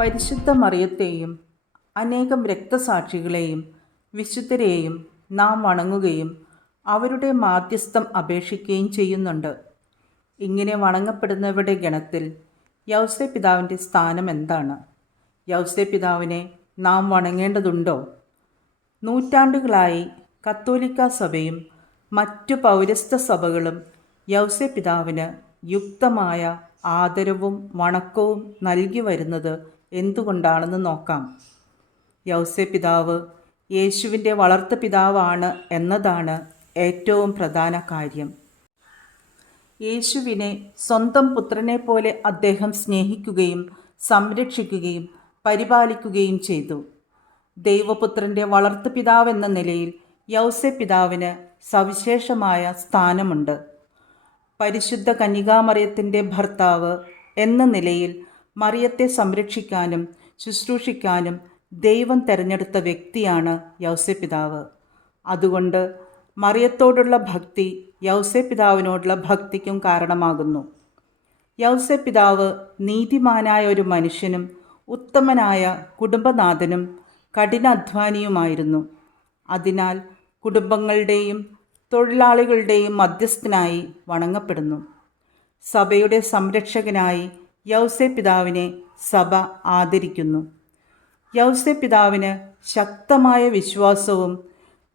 പരിശുദ്ധ മറിയത്തെയും അനേകം രക്തസാക്ഷികളെയും വിശുദ്ധരെയും നാം വണങ്ങുകയും അവരുടെ മാധ്യസ്ഥം അപേക്ഷിക്കുകയും ചെയ്യുന്നുണ്ട്. ഇങ്ങനെ വണങ്ങപ്പെടുന്നവരുടെ ഗണത്തിൽ യൗസെ പിതാവിന്റെ സ്ഥാനം എന്താണ്? യൗസെ പിതാവിനെ നാം വണങ്ങേണ്ടതുണ്ടോ? നൂറ്റാണ്ടുകളായി കത്തോലിക്ക സഭയും മറ്റു പൗരസ്ത്യ സഭകളും യൗസെ പിതാവിന് യുക്തമായ ആദരവും വണക്കവും നൽകി വരുന്നത് എന്തുകൊണ്ടാണെന്ന് നോക്കാം. യൗസെ പിതാവ് യേശുവിന്റെ വളർത്ത പിതാവാണ് എന്നതാണ് ഏറ്റവും പ്രധാന കാര്യം. യേശുവിനെ സ്വന്തം പുത്രനെ പോലെ അദ്ദേഹം സ്നേഹിക്കുകയും സംരക്ഷിക്കുകയും പരിപാലിക്കുകയും ചെയ്തു. ദൈവപുത്രന്റെ വളർത്തുപിതാവെന്ന നിലയിൽ യൗസെ പിതാവിന് സവിശേഷമായ സ്ഥാനമുണ്ട്. പരിശുദ്ധ കന്യകാമറിയത്തിന്റെ ഭർത്താവ് എന്ന നിലയിൽ മറിയത്തെ സംരക്ഷിക്കാനും ശുശ്രൂഷിക്കാനും ദൈവം തിരഞ്ഞെടുത്ത വ്യക്തിയാണ് യൗസെ പിതാവ്. അതുകൊണ്ട് മറിയത്തോടുള്ള ഭക്തി യൗസെ പിതാവിനോടുള്ള ഭക്തിക്കും കാരണമാകുന്നു. യൗസെ പിതാവ് നീതിമാനായ ഒരു മനുഷ്യനും ഉത്തമനായ കുടുംബനാഥനും കഠിനാധ്വാനിയുമായിരുന്നു. അതിനാൽ കുടുംബങ്ങളുടെയും തൊഴിലാളികളുടെയും മധ്യസ്ഥനായി വണങ്ങപ്പെടുന്നു. സഭയുടെ സംരക്ഷകനായി യൗസെ പിതാവിനെ സഭ ആദരിക്കുന്നു. യൗസെ പിതാവിന് ശക്തമായ വിശ്വാസവും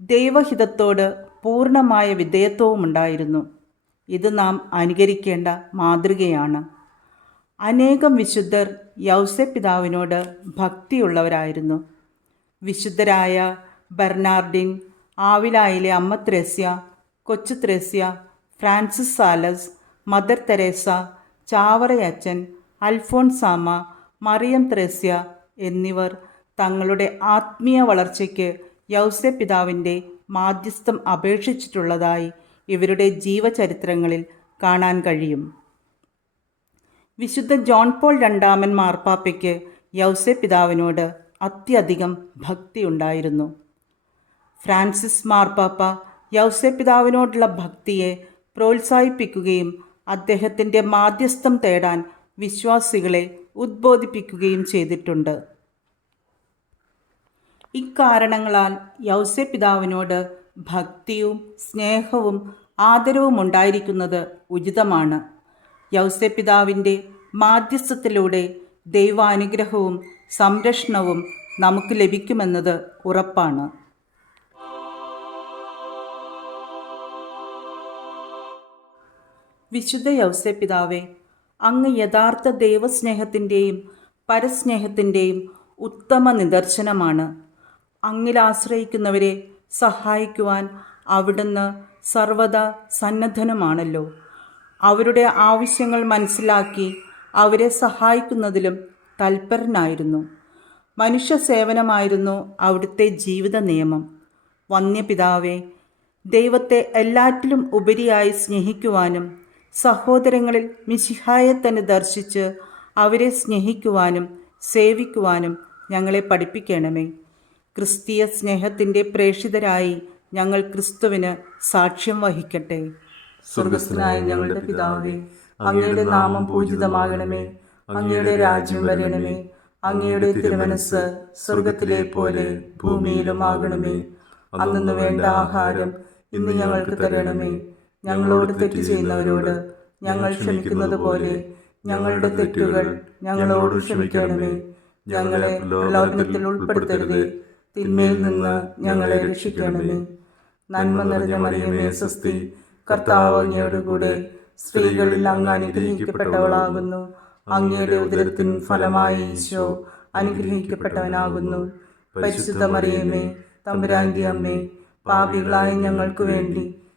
ദൈവഹിതത്തോട് പൂർണമായ വിധേയത്വവും ഉണ്ടായിരുന്നു. ഇത് നാം അനുകരിക്കേണ്ട മാതൃകയാണ്. അനേകം വിശുദ്ധർ യൗസെ പിതാവിനോട് ഭക്തിയുള്ളവരായിരുന്നു. വിശുദ്ധരായ ബെർണാർഡിൻ ആവിലായിലെ അമ്മ Thresia Kochu Thresia Francis Sales Mother Teresa ചാവറയച്ചൻ അൽഫോൺസാമ മറിയം ത്രേസ്യ എന്നിവർ തങ്ങളുടെ ആത്മീയ വളർച്ചയ്ക്ക് യൗസെ പിതാവിന്റെ മാധ്യസ്ഥം അപേക്ഷിച്ചിട്ടുള്ളതായി ഇവരുടെ ജീവചരിത്രങ്ങളിൽ കാണാൻ കഴിയും. വിശുദ്ധ ജോൺ പോൾ രണ്ടാമൻ മാർപ്പാപ്പയ്ക്ക് യൗസെ പിതാവിനോട് അത്യധികം ഭക്തിയുണ്ടായിരുന്നു. ഫ്രാൻസിസ് മാർപ്പാപ്പ യൗസെ പിതാവിനോടുള്ള ഭക്തിയെ പ്രോത്സാഹിപ്പിക്കുകയും അദ്ദേഹത്തിന്റെ മാധ്യസ്ഥം തേടാൻ വിശ്വാസികളെ ഉദ്ബോധിപ്പിക്കുകയും ചെയ്തിട്ടുണ്ട്. ഇക്കാരണങ്ങളാൽ യൗസെ പിതാവിനോട് ഭക്തിയും സ്നേഹവും ആദരവും ഉണ്ടായിരിക്കുന്നത് ഉചിതമാണ്. യൗസെ പിതാവിന്റെ മാധ്യസ്ഥത്തിലൂടെ ദൈവാനുഗ്രഹവും സംരക്ഷണവും നമുക്ക് ലഭിക്കുമെന്നത് ഉറപ്പാണ്. വിശുദ്ധ യൗസെ പിതാവെ അങ്ങ് യഥാർത്ഥ ദൈവസ്നേഹത്തിന്റെയും പരസ്നേഹത്തിന്റെയും ഉത്തമ നിദർശനമാണ്. അങ്ങിൽ ആശ്രയിക്കുന്നവരെ സഹായിക്കുവാൻ അവിടുന്ന് സർവദാ സന്നദ്ധനമാണല്ലോ. അവരുടെ ആവശ്യങ്ങൾ മനസ്സിലാക്കി അവരെ സഹായിക്കുന്നതിലും തൽപരനായിരുന്നു. മനുഷ്യ സേവനമായിരുന്നു അവിടുത്തെ ജീവിത നിയമം വന്യപിതാവെ ദൈവത്തെ എല്ലാറ്റിലും ഉപരിയായി സ്നേഹിക്കുവാനും സഹോദരങ്ങളിൽ മിശിഹായെ തന്നെ ദർശിച്ച് അവരെ സ്നേഹിക്കുവാനും സേവിക്കുവാനും ഞങ്ങളെ പഠിപ്പിക്കണമേ. ക്രിസ്തീയ സ്നേഹത്തിന്റെ പ്രേഷിതരായി ഞങ്ങൾ ക്രിസ്തുവിന് സാക്ഷ്യം വഹിക്കട്ടെ. സ്വർഗസ്ഥനായ ഞങ്ങളുടെ പിതാവേ അങ്ങയുടെ നാമം പൂജിതമാകണമേ. അങ്ങയുടെ രാജ്യം വരണമേ. അങ്ങയുടെ തിരുമനസ് സ്വർഗത്തിലെ പോലെ ഭൂമിയിലും ആകണമേ അന്നു വേണ്ട ആഹാരം ഇന്ന് ഞങ്ങൾക്ക് തരണമേ. ഞങ്ങളോട് തെറ്റ് ചെയ്യുന്നവരോട് ഞങ്ങൾ ക്ഷമിക്കുന്നത് പോലെ ഞങ്ങളുടെ തെറ്റുകൾ ഞങ്ങളോട് ക്ഷമിക്കണമേ. ഞങ്ങളെ ലോകത്തിൽ ഉൾപ്പെടുത്തരുതേ. തിന്മയിൽ നിന്ന് ഞങ്ങളെ രക്ഷിക്കണമേ. നന്മ നിറഞ്ഞ മറിയമേ സ്വസ്തി കർത്താവ് അങ്ങയോട് കൂടെ സ്ത്രീകളിൽ അങ്ങ് അനുഗ്രഹിക്കപ്പെട്ടവളാകുന്നു. അങ്ങയുടെ ഉദരത്തിൻ ഫലമായി ഈശോ അനുഗ്രഹിക്കപ്പെട്ടവനാകുന്നു. പരിശുദ്ധ മറിയമേ തമ്പുരാന്റെ അമ്മേ പാപികളായ ഞങ്ങൾക്ക് വേണ്ടി